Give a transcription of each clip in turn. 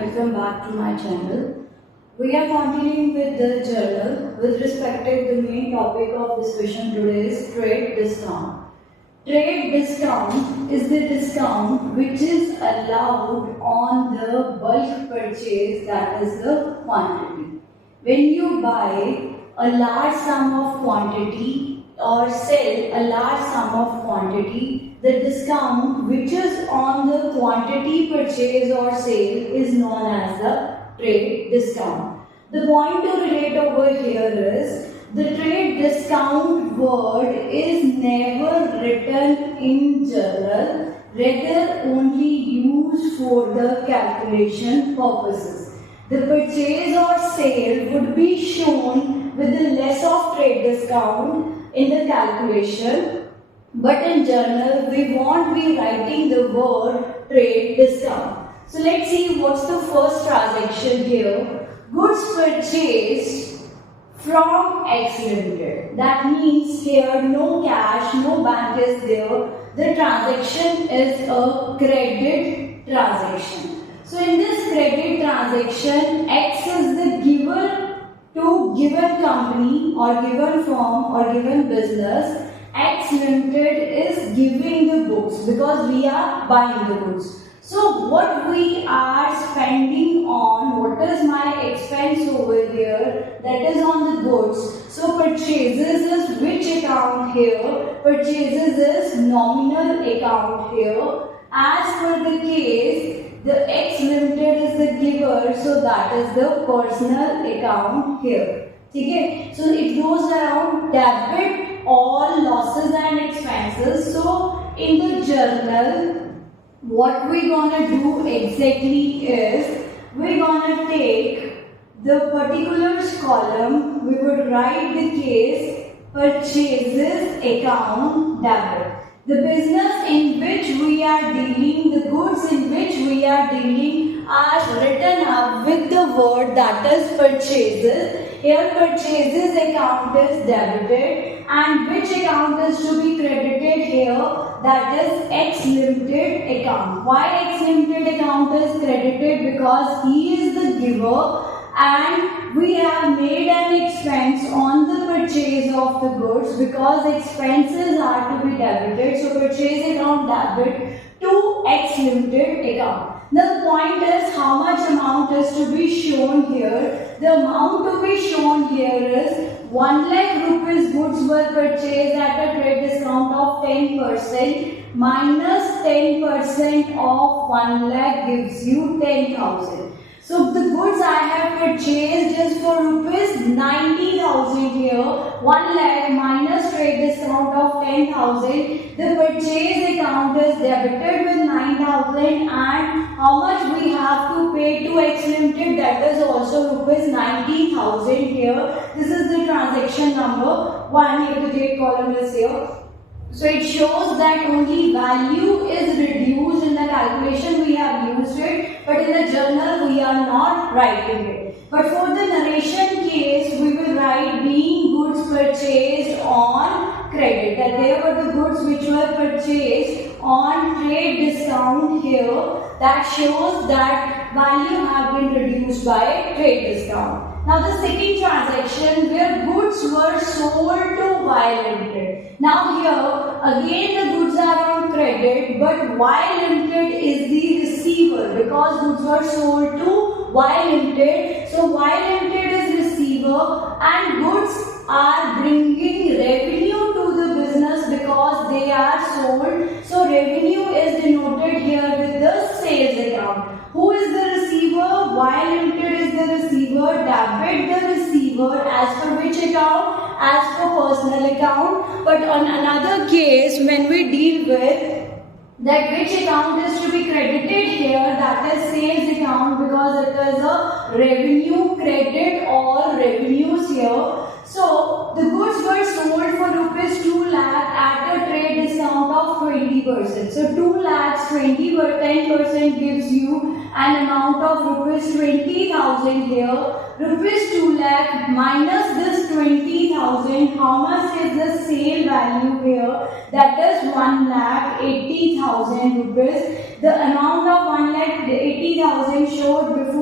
Welcome back to my channel. We are continuing with the journal with respect to the main topic of discussion today is trade discount. Trade discount is the discount which is allowed on the bulk purchase, that is the quantity. When you buy a large sum of quantity or sell a large sum of quantity, the discount which is on the quantity purchase or sale is known as the trade discount. The point to relate over here is the trade discount word is never written in journal, rather only used for the calculation purposes. The purchase or sale would be shown with the less of trade discount in the calculation, but in journal we won't be writing the word trade discount. So let's see what's the first transaction here. Goods purchased from X Limited. That means here no cash, no bank is there. The transaction is a credit transaction. So in this credit transaction, X is the giver to given company or given firm or given business. X Limited is giving the books because we are buying the goods. So what we are spending on, what is my expense over here, that is on the goods. So purchases is which account here? Purchases is nominal account here. As per the case, the X Limited is the giver, so that is the personal account here. Okay? So it goes around debit all losses and expenses. So in the journal, what we're gonna do exactly is we're gonna take the particulars column, we would write the case purchases account debit. The business in which we are dealing, the goods in which we are dealing are written up with the word that is purchases. Here purchases account is debited and which account is to be credited here, that is X Limited account. Why X Limited account is credited? Because he is the giver and we have made an expense on the purchase of the goods because expenses are to be debited. So purchase account debit to X Limited account. The point is how much amount is to be shown here. The amount to be shown here is 1 lakh rupees goods were purchased at a trade discount of 10%, minus 10% of 1 lakh gives you 10,000. So the goods I have purchased is for rupees 90,000 here. 1 lakh minus trade discount of 10,000. The purchase account is debited with 9,000 and how much we have to pay to X Limited, that is also rupees 90,000 here. This is the transaction number 1. If the date column is here. So it shows that only value is reduced in the calculation, we have used it, but in the journal we are not writing it. But for the narration case, we will write being goods purchased on credit, that there were the goods which were purchased on trade discount here. That shows that value have been reduced by trade discount. Now the second transaction where goods were sold to Y Limited. Now here again the goods are on credit, but Y Limited is the receiver because goods were sold to Y Limited. So Y Limited is receiver and goods are bringing revenue to the business because they are sold. So revenue is denoted here with the sales account. Who is the receiver? Y Limited is the receiver. Debit the receiver as per which account? As per personal account. But on another case, when we deal with that which account is to be credited here, that is sales account because it is a revenue credit all revenues here. So the goods were sold for rupees 2 lakh at a trade discount of 20%. So 2 lakhs 10% gives you an amount of rupees 20,000 here. Rupees 2 lakh minus this 20,000. How much is the sale value here? That is 1 lakh 80,000 rupees. The amount of 1 lakh 80,000 showed before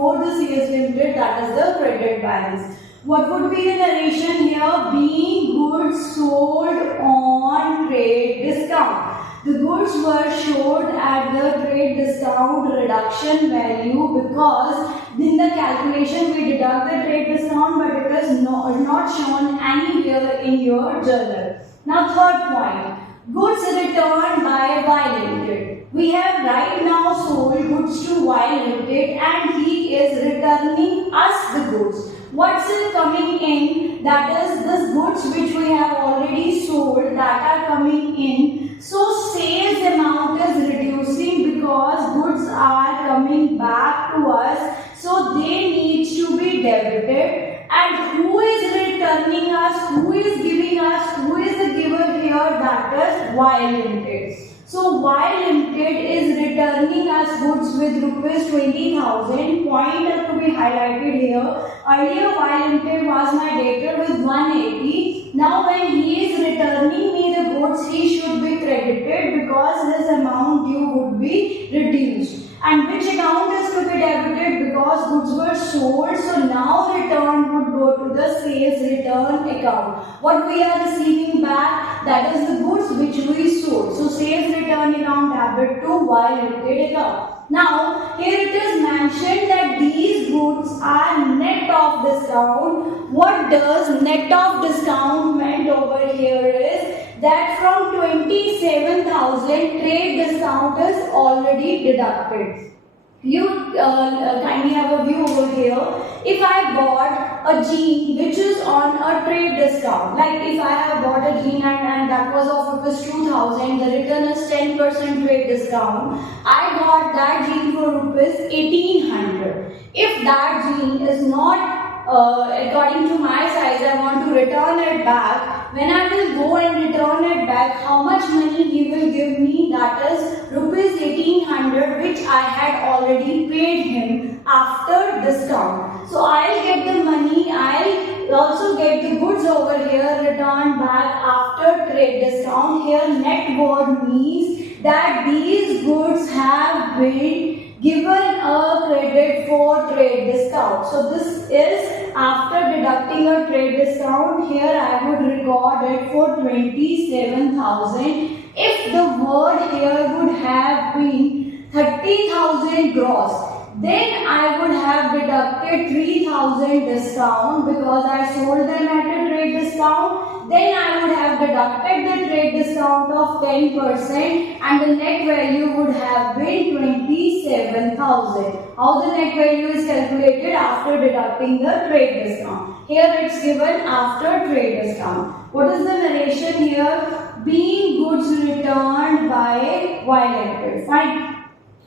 before the sales limited, that is the credit balance. What would be the narration here? Being goods sold on trade discount. The goods were showed at the trade discount reduction value because in the calculation we deduct the trade discount, but it is not shown anywhere in your journal. Now third point, goods returned by Y Limited. We have right now sold goods to Y Limited and he is returning us the goods. What's it coming in? That is the goods which we have already sold that are coming in. So sales amount is reducing because goods are coming back to us. So they need to be debited. And who is returning us? Who is giving us? Who is the giver here? That is Y Limited. So Y Limited is returning us goods with rupees 20,000. Point to be highlighted here. Earlier Y Limited was my debtor with 180. Now when he is returning me the goods, he should be credited because his amount due would be reduced. And which account is to be debited? Because goods were sold, so now return would go to the sales return account. What we are receiving back, that is the goods which we sold. So sales return account debit to Y Limited account. Now here it is mentioned that these goods are net of discount. What does net of discount meant over here is that from 27,000 trade discount is already deducted. You kindly have a view over here. If I bought a jean which is on a trade discount, like if I have bought a jean and that was of rupees 2,000, the return is 10% trade discount. I got that jean for rupees 1,800. If that jean is not according to my size, I want to return it back. When I will go and return it back, how much money he will give me? That is rupees 1,800, which I had already paid him after discount. So I'll get the money, I'll also get the goods over here returned back after trade discount. Here net word means that these goods have been given a credit for trade discount. So this is after deducting a trade discount. Here I would record it for 27,000. If the word here would have been 30,000 gross, then I would have deducted 3,000 discount because I sold them at a trade discount. Then I would have deducted the trade discount of 10% and the net value would have been 27,000. How the net value is calculated? After deducting the trade discount. Here it's given after trade discount. What is the narration here? Being goods returned by Y Limited. Fine.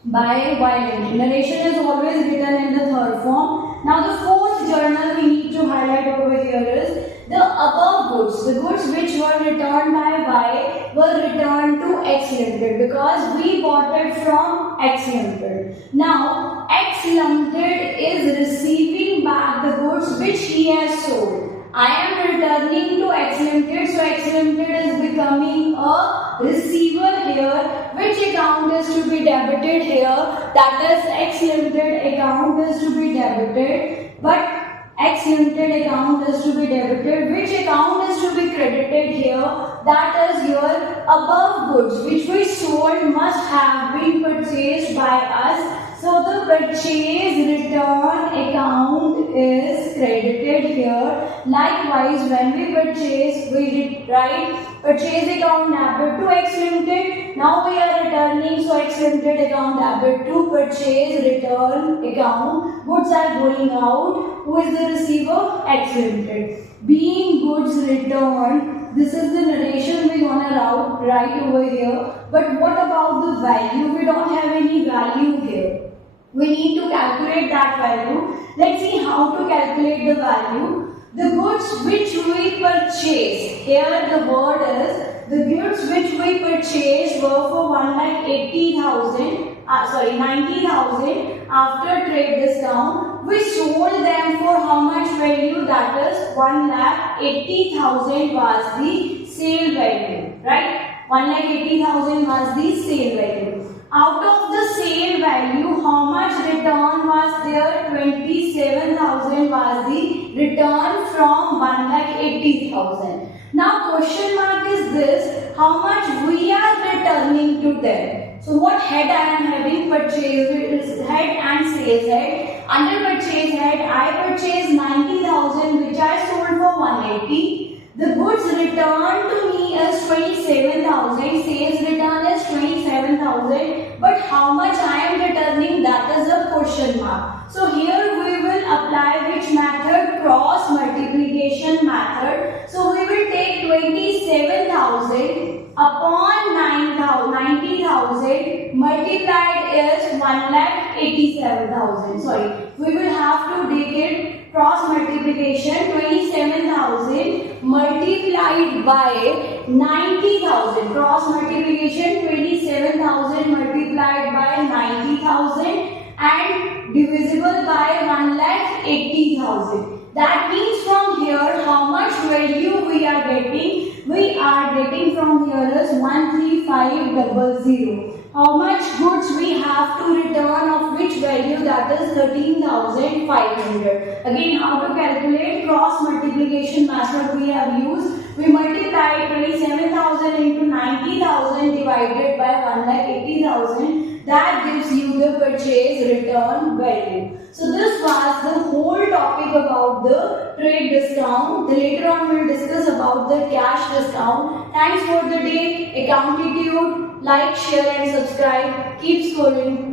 By Y Limited. Narration is always written in the third form. Now the fourth journal we need to highlight over here is the above goods. The goods which were returned by Y were returned to X Limited because we bought it from X Limited. Now X Limited is receiving back the goods which he has sold. I am returning to X Limited, so X Limited is becoming a receiver here. Which account is to be debited here? That is X Limited account is to be debited, but X Limited account is to be debited. Which account is to be credited here? That is your above goods which we sold must have been purchased by us. So the purchase return account is credited here. Likewise, when we purchase, we write purchase account debit to X Limited. Now we are returning, so X Limited account debit to purchase return account. Goods are going out. Who is the receiver? X Limited. Being goods returned, this is the narration we gonna write over here. But what about the value? We don't have any value here. We need to calculate that value. Let's see how to calculate the value. The goods which we purchased, here the word is, the goods which we purchased were for 1,80,000, 90,000 after trade discount. We sold them for how much value? That is 1,80,000 was the sale value, right? 1,80,000 was the sale value. Out of the sale value, how much return was here 27,000 was the return from 1,80,000. Now question mark is this, how much we are returning to them. So what head I am having? Purchase head and sales head. Under purchase head I purchased 90,000 which I sold for 180. The goods returned to me as 27,000. Sales return is 27,000. But how much I am returning, that is a question mark. So here we will apply which method? Cross multiplication method. So we will take 27,000 upon 90,000 multiplied is 1,87,000. Sorry, we will have to take it cross multiplication. 27,000 multiplied by 90,000. Cross multiplication 27,000 multiplied by 90,000 and divisible by 1,80,000. That means from here how much value we are getting? We are getting from here is 13500. How much goods we have to return, of which value, that is 13,500. Again, how to calculate? Cross multiplication method we have used. We multiply 27,000 into 90,000 divided by 1,80,000. That gives you the purchase return value. So this was the whole topic about the trade discount. Later on we will discuss about the cash discount. Thanks for the day. Accountitude. Like, share and subscribe. Keep scoring.